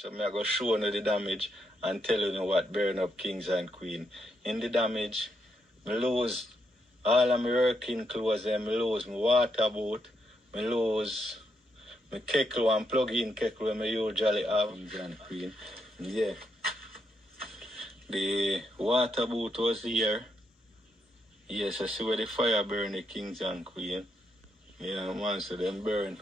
So I go show you the damage and tell you what burn up kings and queen. In the damage, I lose all of my working clothes, I lose my water boat, I lose my kettle and plug-in kettle I usually have. Kings and queen. Yeah. The water boat was here. Yes, I see where the fire burn the kings and queen. Yeah, man, so them burn.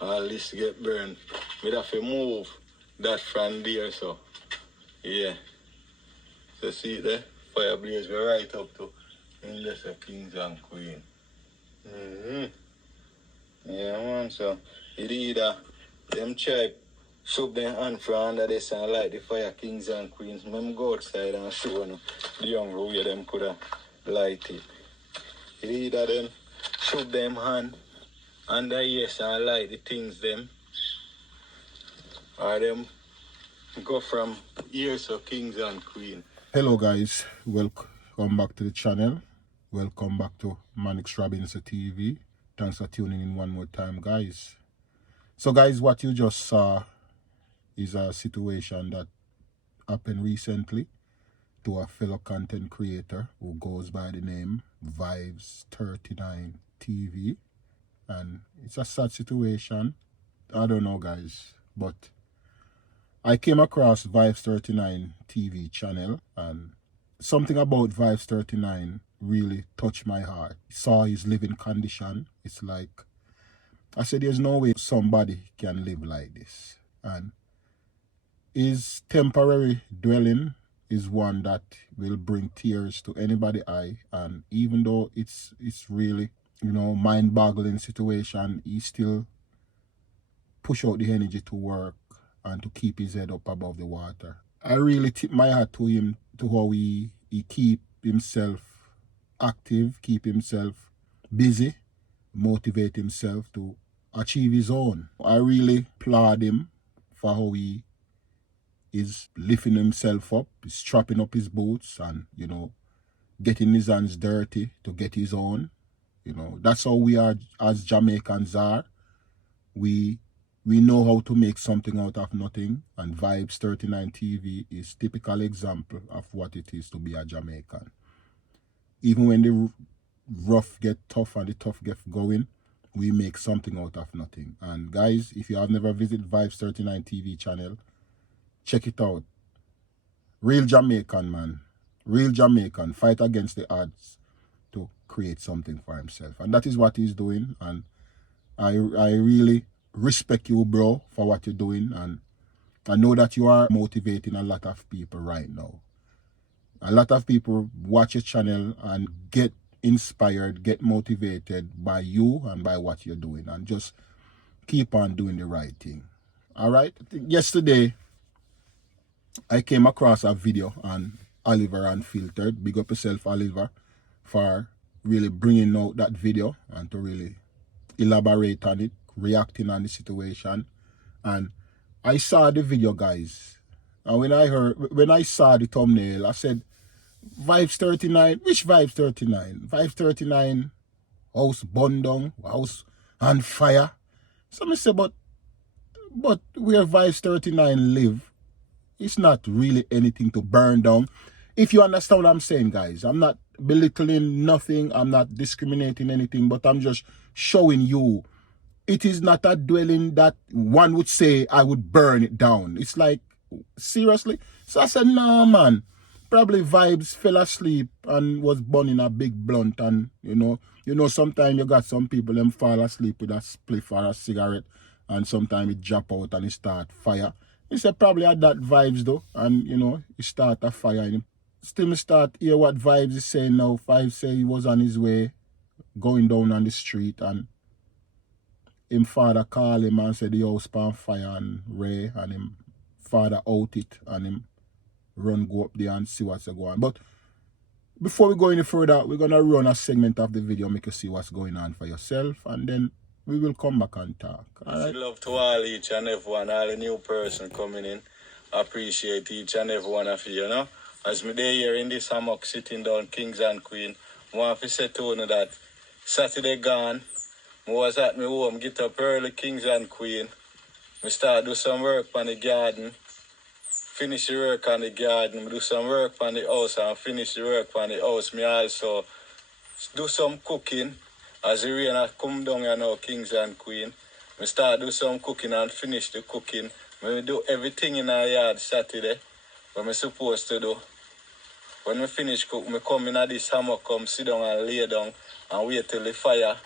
All this get burned. We have to move that from there, so. Yeah. So see there? Fire blaze go right up to in this kings and queen. Yeah, man, so it either them try shove their hand from under this and light the fire kings and queens. Them go outside and show them the young way them could have light it. It either them shove them hand under yes and light the things them, or them go from here so kings and queen. Hello guys, welcome back to the channel. Welcome back to Manix Robinson TV. Thanks for tuning in one more time, guys. So guys, what you just saw is a situation that happened recently to a fellow content creator who goes by the name Vibes39 TV. And it's a sad situation. I don't know, guys, but I came across Vibes39 TV channel, and something about Vibes39 really touched my heart. Saw his living condition. It's like, I said, there's no way somebody can live like this. And his temporary dwelling is one that will bring tears to anybody's eye. And even though it's really, mind-boggling situation, he still push out the energy to work and to keep his head up above the water. I really tip my hat to him, to how he keep himself active, keep himself busy, motivate himself to achieve his own. I really applaud him for how he is lifting himself up, strapping up his boots and, getting his hands dirty to get his own. That's how we are as Jamaicans are. We know how to make something out of nothing, and Vibes39 TV is typical example of what it is to be a Jamaican. Even when the rough get tough and the tough get going, we make something out of nothing. And guys, if you have never visited Vibes39 TV channel, check it out. Real Jamaican, man. Real Jamaican. Fight against the odds to create something for himself. And that is what he's doing. And I really respect you, bro, for what you're doing, and I know that you are motivating a lot of people right now. A lot of people watch your channel and get inspired, get motivated by you and by what you're doing, and just keep on doing the right thing. All right? Yesterday, I came across a video on Oliver Unfiltered. Big up yourself, Oliver, for really bringing out that video and to really elaborate on it, reacting on the situation. And I saw the video, guys, and when I saw the thumbnail, I said, Vibes39, which Vibes39? Vibes39 house burned down, house on fire. So I said, but where Vibes39 live, it's not really anything to burn down. If you understand what I'm saying, guys, I'm not belittling nothing, I'm not discriminating anything, but I'm just showing you it is not a dwelling that one would say I would burn it down. It's like, seriously? So I said, no, man. Probably Vibes fell asleep and was burning a big blunt, and sometimes you got some people them fall asleep with a spliff or a cigarette, and sometimes it drop out and it start fire. He said probably had that Vibes though, and he start a fire in him. Still me start hear what Vibes is saying now. Vibes say he was on his way going down on the street, and him father call him and said the house on fire and Ray, and him father out it and him run go up there and see what's going on. But before we go any further, we're gonna run a segment of the video, make you see what's going on for yourself, and then we will come back and talk. All right? Love to all each and everyone, all the new person coming in. I appreciate each and every one of you, As me there here in this hammock sitting down, kings and queen, I want to say to you that Saturday gone, I was at my home, get up early, kings and queen. I start do some work on the garden, finish the work on the garden, do some work on the house and finish the work on the house. Me also do some cooking. As the rain has come down, you know, kings and queen. I start do some cooking and finish the cooking. I do everything in our yard Saturday, what I'm supposed to do. When I finish cook, I come in at this hammock, come sit down and lay down and wait till the fire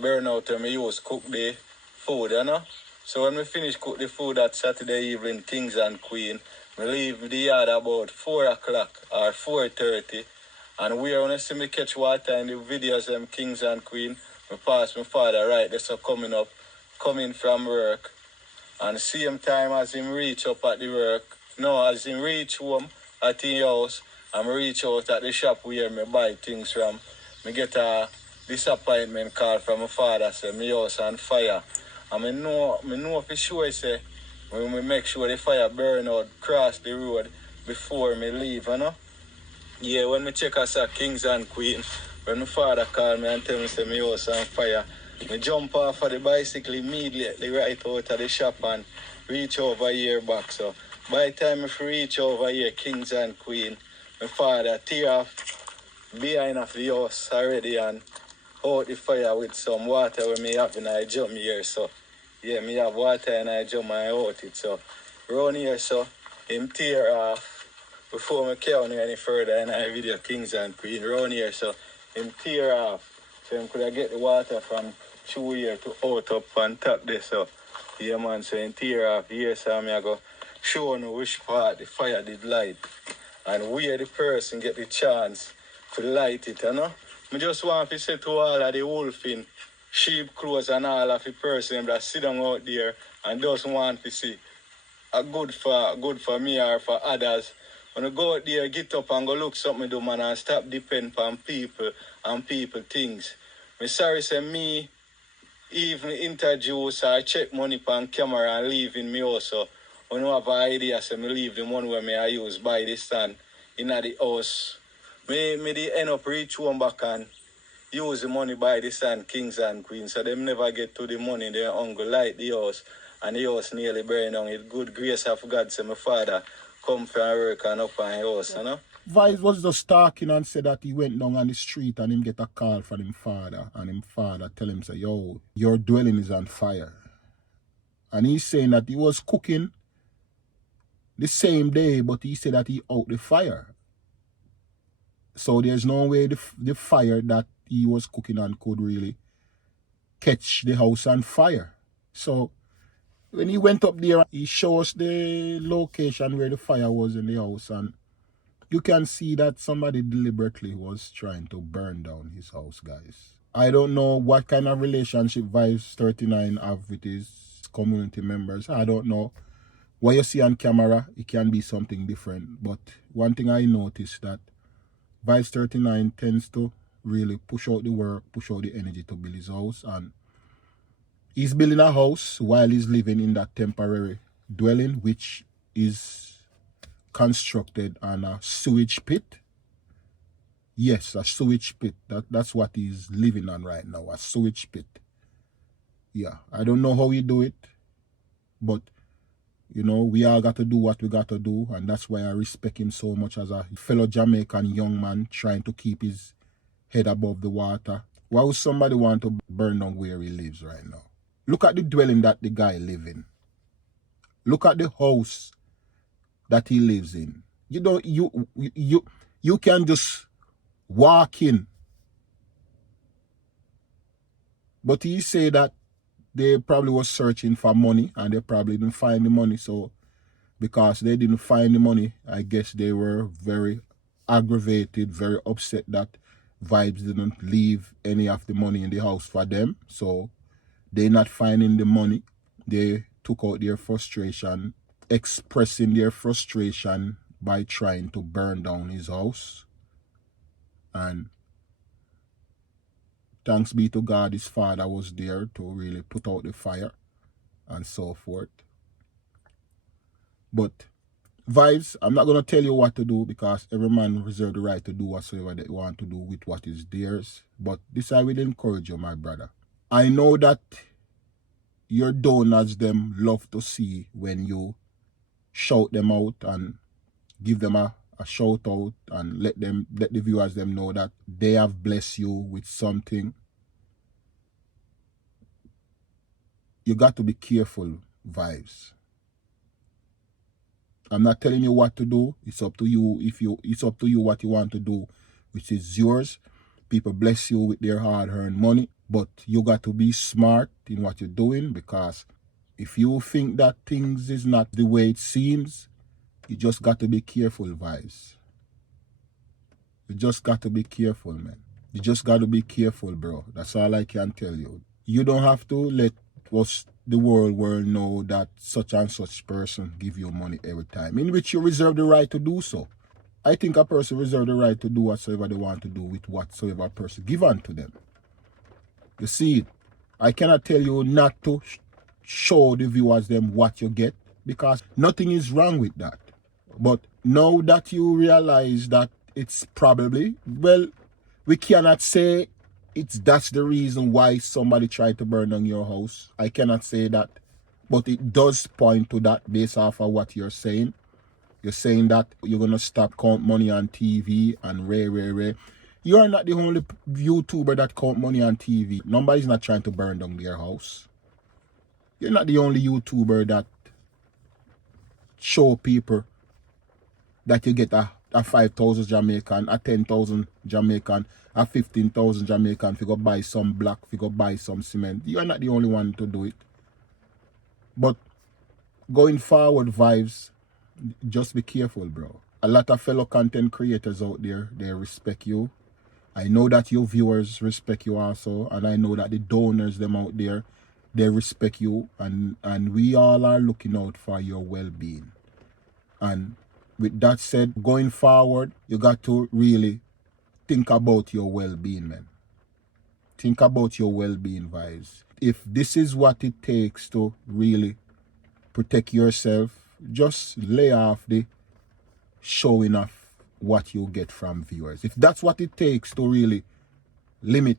burn out and I use cook the food, you know. So when we finish cook the food that Saturday evening, kings and queen, I leave the yard about 4 o'clock or 4:30. And where when I see me catch water in the videos, them kings and queen, I pass my father right there, so coming from work. And same time as him reach up at the work, no, as him reach home at his house, I'm reach out at the shop where me buy things from. Me get a disappointment call from my father, say my house on fire. And me know for sure, say, when we make sure the fire burn out, cross the road before me leave, you know. Yeah, when me check us a kings and queen, when my father called me and tell me say my house on fire, me jump off of the bicycle immediately right out of the shop and reach over here back. So by the time I reach over here, kings and queen, my father tear off behind of the house already and out the fire with some water when me have in I jump here. So yeah, me have water and I jump and I out it. So round here, so him tear off before me carry any further in our video kings and queen round here, so him tear off. So him could have get the water from through here to out up on top there. So yeah man, so him tear off here, so I go show you which part the fire did light and where the person get the chance to light it, you know. I just want to say to all of the wolfing, sheep clothes and all of the person that sit down out there and just want to see a good for me or for others. When I go out there, get up and go look something do, man, and stop depending on people and people things. Me sorry say me even introduce or check money on camera and leave in me also. When I have an idea, say me leave the money where me I use buy this stand in the house. Me they end up reach home back and use the money buy the stand kings and queens. So them never get to the money, they hungry light the house. And the house nearly burn down. It good grace of God, say my father come from work and up on the house, you know. Vice was just talking and said that he went down on the street and him get a call from him father. And him father tell him, say, yo, your dwelling is on fire. And he's saying that he was cooking the same day, but he said that he out the fire. So there's no way the fire that he was cooking on could really catch the house on fire. So when he went up there, he shows the location where the fire was in the house, and you can see that somebody deliberately was trying to burn down his house, guys. I don't know what kind of relationship Vibes 39 have with his community members. I don't know. What you see on camera, it can be something different. But one thing I noticed that Vibes 39 tends to really push out the work, push out the energy to build his house. And he's building a house while he's living in that temporary dwelling, which is constructed on a sewage pit. Yes, a sewage pit. That's what he's living on right now, a sewage pit. Yeah, I don't know how he do it, but you know, we all got to do what we got to do, and that's why I respect him so much as a fellow Jamaican young man trying to keep his head above the water. Why would somebody want to burn down where he lives right now? Look at the dwelling that the guy lives in. Look at the house that he lives in. You don't you can just walk in. But he say that they probably was searching for money and they probably didn't find the money. So because they didn't find the money, I guess they were very aggravated, very upset that Vibes didn't leave any of the money in the house for them. So they not finding the money. They took out their frustration, expressing their frustration by trying to burn down his house. And thanks be to God, his father was there to really put out the fire and so forth. But Vibes, I'm not going to tell you what to do because every man reserves the right to do whatsoever they want to do with what is theirs. But this I will encourage you, my brother. I know that your donors them love to see when you shout them out and give them a shout out and let the viewers them know that they have blessed you with something. You got to be careful, Vibes. I'm not telling you what to do. It's up to you. It's up to you what you want to do, which is yours. People bless you with their hard-earned money, but you got to be smart in what you're doing, because if you think that things is not the way it seems, you just got to be careful, Vibes. You just got to be careful, man. You just got to be careful, bro. That's all I can tell you. You don't have to let us, the world know that such and such person give you money every time, in which you reserve the right to do so. I think a person reserve the right to do whatsoever they want to do with whatsoever person give unto them. You see it. I cannot tell you not to show the viewers them what you get, because nothing is wrong with that. But now that you realize that it's probably, well, we cannot say that's the reason why somebody tried to burn down your house. I cannot say that. But it does point to that based off of what you're saying. You're saying that you're going to stop count money on TV and ray. You are not the only YouTuber that count money on TV. Nobody's not trying to burn down their house. You're not the only YouTuber that show people that you get a 5,000 Jamaican, a 10,000 Jamaican, a 15,000 Jamaican if you go buy some block, if you go buy some cement. You are not the only one to do it. But going forward, Vibes, just be careful, bro. A lot of fellow content creators out there, they respect you. I know that your viewers respect you also, and I know that the donors them out there, they respect you, and we all are looking out for your well-being. And with that said, going forward, you got to really think about your well-being, man. Think about your well-being, Vibes. If this is what it takes to really protect yourself, just lay off the showing off what you get from viewers. If that's what it takes to really limit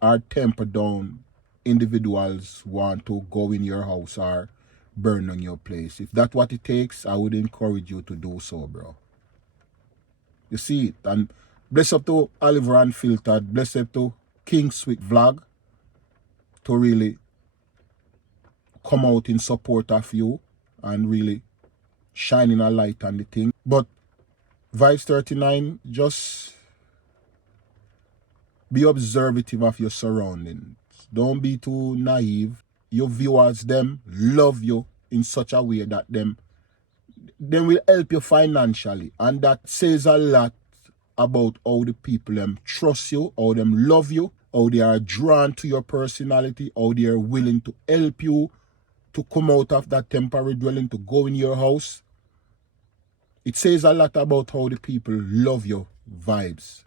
or temper down individuals want to go in your house or burn on your place, if that's what it takes, I would encourage you to do so, bro. You see it. And bless up to Oliver Unfiltered, bless up to King Sweet Vlog to really come out in support of you and really shining a light on the thing. But Vibes 39, just be observative of your surroundings. Don't be too naive. Your viewers, them love you in such a way that them will help you financially. And that says a lot about how the people them trust you, how them love you, how they are drawn to your personality, how they are willing to help you to come out of that temporary dwelling, to go in your house. It says a lot about how the people love your Vibes.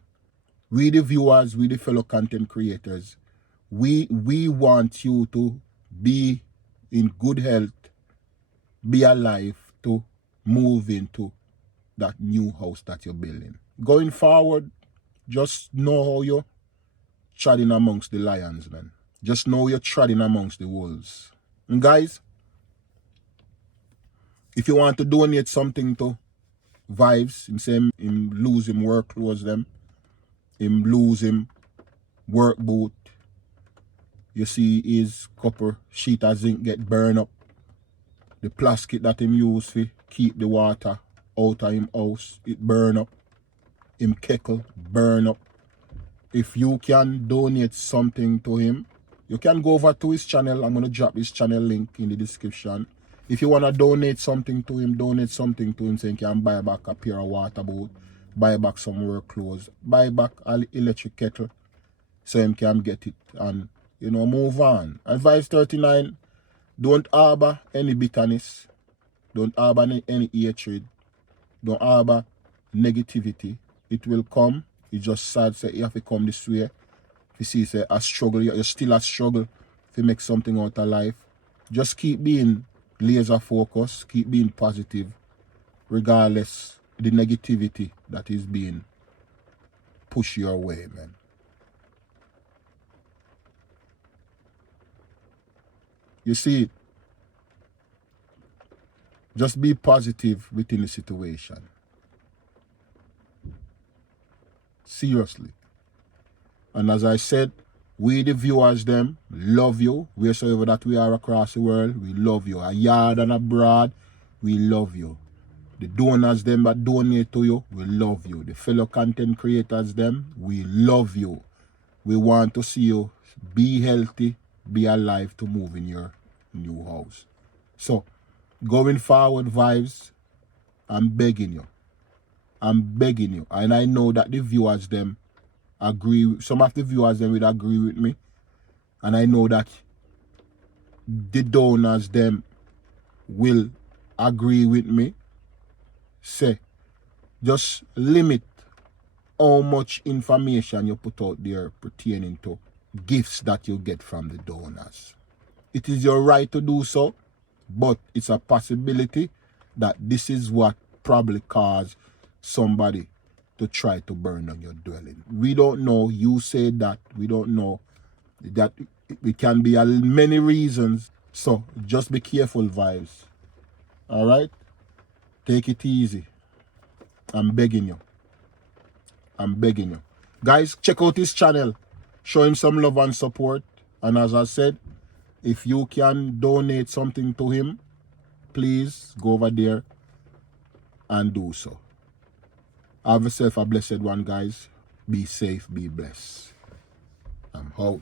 We the viewers, we the fellow content creators, we want you to be in good health, be alive, to move into that new house that you're building. Going forward, just know how you're treading amongst the lions, man. Just know you're treading amongst the wolves. And guys, if you want to donate something to Vibes, him lose him work clothes them, him lose him work boot. You see his copper sheet of zinc get burned up. The plastic that him use to keep the water out of him house, it burn up. Him kettle burn up. If you can donate something to him, you can go over to his channel. I'm going to drop his channel link in the description. If you want to donate something to him, so he can buy back a pair of water boat, buy back some work clothes, buy back an electric kettle, so he can get it and, you know, move on. And Vibes 39, don't harbor any bitterness, don't harbor any hatred, don't harbor negativity. It will come. It's just sad say you have to come this way. If you see say a struggle, you're still a struggle to make something out of life. Just keep being laser focused, keep being positive, regardless the negativity that is being pushed your way, man. You see it? Just be positive within the situation. Seriously. And as I said, we the viewers them love you. Wheresoever that we are across the world, we love you. A yard and abroad, we love you. The donors them that donate to you, we love you. The fellow content creators them, we love you. We want to see you be healthy, be alive to move in your new house. So, going forward, Vibes, I'm begging you. I'm begging you. And I know that the viewers them agree, some of the viewers them will agree with me. And I know that the donors them will agree with me. Say, just limit how much information you put out there pertaining to gifts that you get from the donors. It is your right to do so, but it's a possibility that this is what probably caused somebody to try to burn down your dwelling. We don't know. You said that. We don't know. That it can be many reasons. So just be careful, Vibes. All right? Take it easy. I'm begging you. I'm begging you. Guys, check out his channel. Show him some love and support. And as I said, if you can donate something to him, please go over there and do so. Have yourself a blessed one, guys. Be safe, be blessed. I'm out.